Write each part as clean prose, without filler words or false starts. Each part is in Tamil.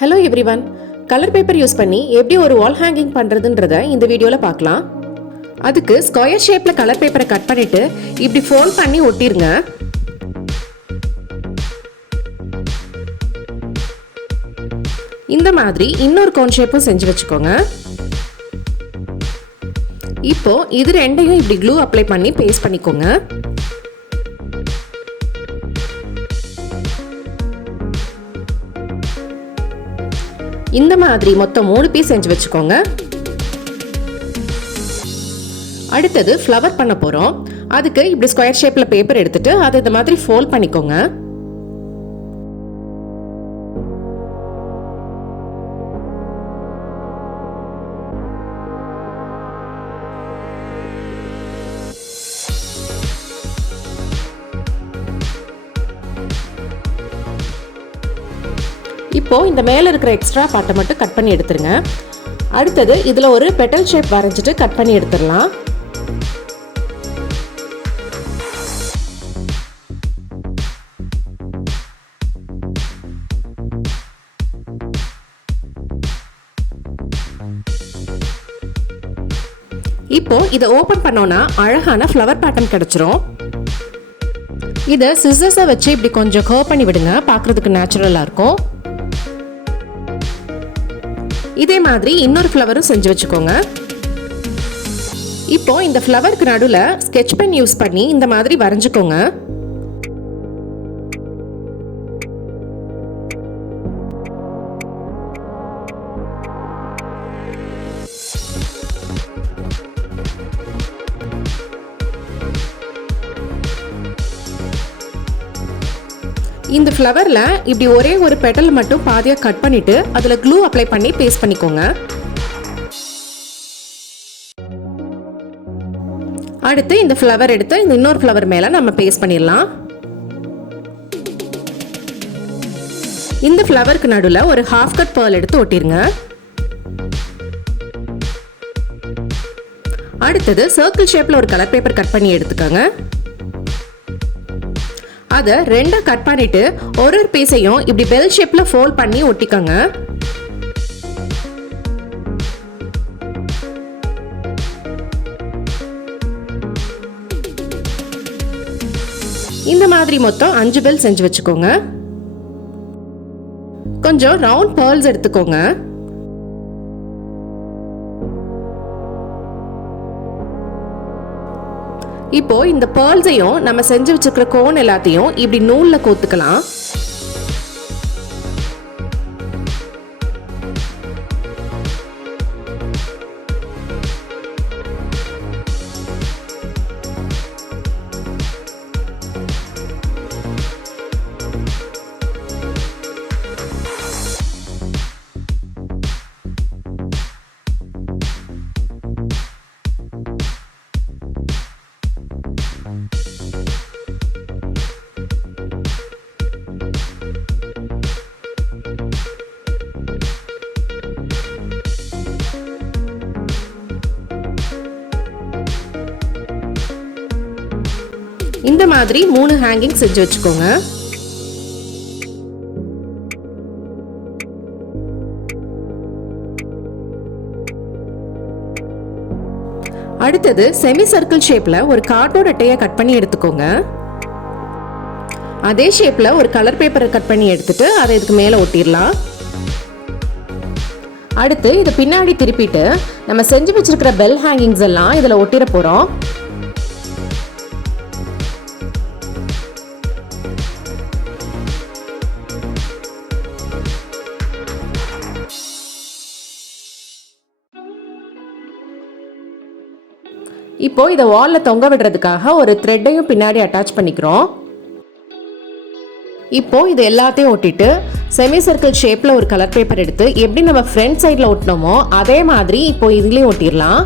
Hello everyone, colour paper use பண்ணி எப்படி ஒரு வால் ஹேங்கிங் பண்ணுறதுன்றத இந்த வீடியோவில் பார்க்கலாம். அதுக்கு ஸ்கொயர் ஷேப்பில் கலர் பேப்பரை கட் பண்ணிவிட்டு இப்படி ஃபோல்ட் பண்ணி ஒட்டிருங்க. இந்த மாதிரி இன்னொரு கோன் ஷேப்பும் செஞ்சு வச்சுக்கோங்க. இப்போ இது ரெண்டையும் இப்படி க்ளூ அப்ளை பண்ணி பேஸ்ட் பண்ணிக்கோங்க. இந்த மாதிரி மொத்தம் 3 பீஸ் செஞ்சு வச்சுக்கோங்க. அடுத்தது ஃப்ளவர் பண்ண போறோம். அதுக்கு இப்படி ஸ்கொயர் ஷேப்ல பேப்பர் எடுத்துட்டு அதை இந்த மாதிரி ஃபோல்ட் பண்ணிக்கோங்க. இப்போ இந்த மேல இருக்கிற எக்ஸ்ட்ரா பார்ட்டை மட்டும் கட் பண்ணி எடுத்துருங்க. அடுத்தது இதுல ஒரு பெட்டல் ஷேப் வரைஞ்சிட்டு கட் பண்ணி எடுத்துடலாம். இப்போ இதை ஓபன் பண்ணோம்னா அழகான ஃப்ளவர் பேட்டர்ன் கிடைச்சிரும். இதை சிசர்ஸை வச்சு இப்படி கொஞ்சம் கர்வ் பண்ணி விடுங்க, பார்க்கறதுக்கு நேச்சுரலா இருக்கும். இதே மாதிரி இன்னொரு ஃப்ளவரும் செஞ்சு வச்சுக்கோங்க. இப்போ இந்த ஃப்ளவருக்கு நடுவில் ஸ்கெட்ச் பென் யூஸ் பண்ணி இந்த மாதிரி வரைஞ்சுக்கோங்க. இந்த ஃப்ளவர்ல இப்படி ஒரே ஒரு பெட்டல் மட்டும் பாதியா கட் பண்ணிட்டு அதுல க்ளூ அப்ளை பண்ணி பேஸ்ட் பண்ணிக்கோங்க. அடுத்து இந்த ஃப்ளவர் எடுத்து இந்த இன்னொரு ஃப்ளவர் மேல நம்ம பேஸ்ட் பண்ணிடலாம். இந்த ஃப்ளவருக்கு நடுவுல ஒரு ஹாஃப் கட் பேர்ல் எடுத்து ஒட்டிருங்க. அடுத்தது சர்க்கிள் ஷேப்ல ஒரு கலர் பேப்பர் கட் பண்ணி எடுத்துக்கோங்க. அதை ரெண்டா கட் பண்ணிட்டு ஒரு பீஸையும் இப்படி பெல் ஷேப்ல ஃபோல்ட் பண்ணி ஒட்டிக்கோங்க. இந்த மாதிரி மொத்தம் 5 பெல் செஞ்சு வச்சுக்கோங்க. கொஞ்சம் ரவுண்ட் பேர்ல்ஸ் எடுத்துக்கோங்க. இப்போ இந்த பேர்ல்ஸையும் நம்ம செஞ்சு வச்சிருக்கிற கோன் எல்லாத்தையும் இப்படி நூல்ல கோத்துக்கலாம். இந்த மாதிரி 3 ஹேங்கிங் செஞ்சு வச்சுக்கோங்க. அடுத்தது செமி சர்க்கிள் ஷேப்ல ஒரு கார்ட்போர்ட் அட்டையை கட் பண்ணி எடுத்துக்கோங்க. அதே ஷேப்ல ஒரு கலர் பேப்பரை கட் பண்ணி எடுத்துட்டு அதை இதுக்கு மேல ஒட்டிடலாம். அடுத்து இதை பின்னாடி திருப்பிட்டு நம்ம செஞ்சு வச்சிருக்கிற பெல் ஹேங்கிங்ஸ் எல்லாம் இதுல ஒட்டிட போறோம். இப்போ இதை வால்ல தொங்க விடுறதுக்காக ஒரு த்ரெட்டையும் பின்னாடி அட்டாச் பண்ணிக்கிறோம். இப்போ இது எல்லாத்தையும் ஒட்டிட்டு செமி சர்க்கிள் ஷேப்ல ஒரு கலர் பேப்பர் எடுத்து எப்படி நம்ம ஃப்ரண்ட் சைட்ல ஒட்டினோமோ அதே மாதிரி இப்போ இதுலயும் ஒட்டிடலாம்.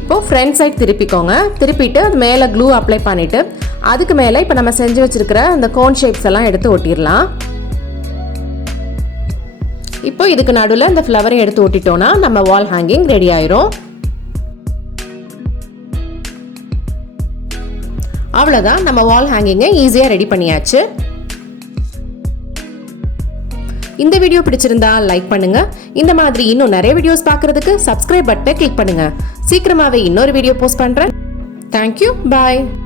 இப்போ ஃப்ரண்ட் சைட் திருப்பிக்கோங்க. திருப்பிட்டு அது மேல க்ளூ அப்ளை பண்ணிட்டு அதுக்கு மேல இப்போ நம்ம செஞ்சு வச்சிருக்கிற அந்த கோன் ஷேப்ஸ் எல்லாம் எடுத்து ஒட்டிடலாம். இப்போ இதுக்கு நடுவில் இந்த ஃப்ளவரை எடுத்து ஒட்டிட்டோம்னா நம்ம வால் ஹேங்கிங் ரெடி ஆயிரும். அவ்வளோதான், நம்ம வால் ஹேங்கிங்கை ஈஸியாக ரெடி பண்ணியாச்சு. இந்த வீடியோ பிடிச்சிருந்தா லைக் பண்ணுங்க. இந்த மாதிரி இன்னும் நிறைய வீடியோஸ் பார்க்கிறதுக்கு சப்ஸ்கிரைப் பட்டனை கிளிக் பண்ணுங்க. சீக்கிரமாவே இன்னொரு வீடியோ போஸ்ட் பண்றேன். தேங்க்யூ. பாய்.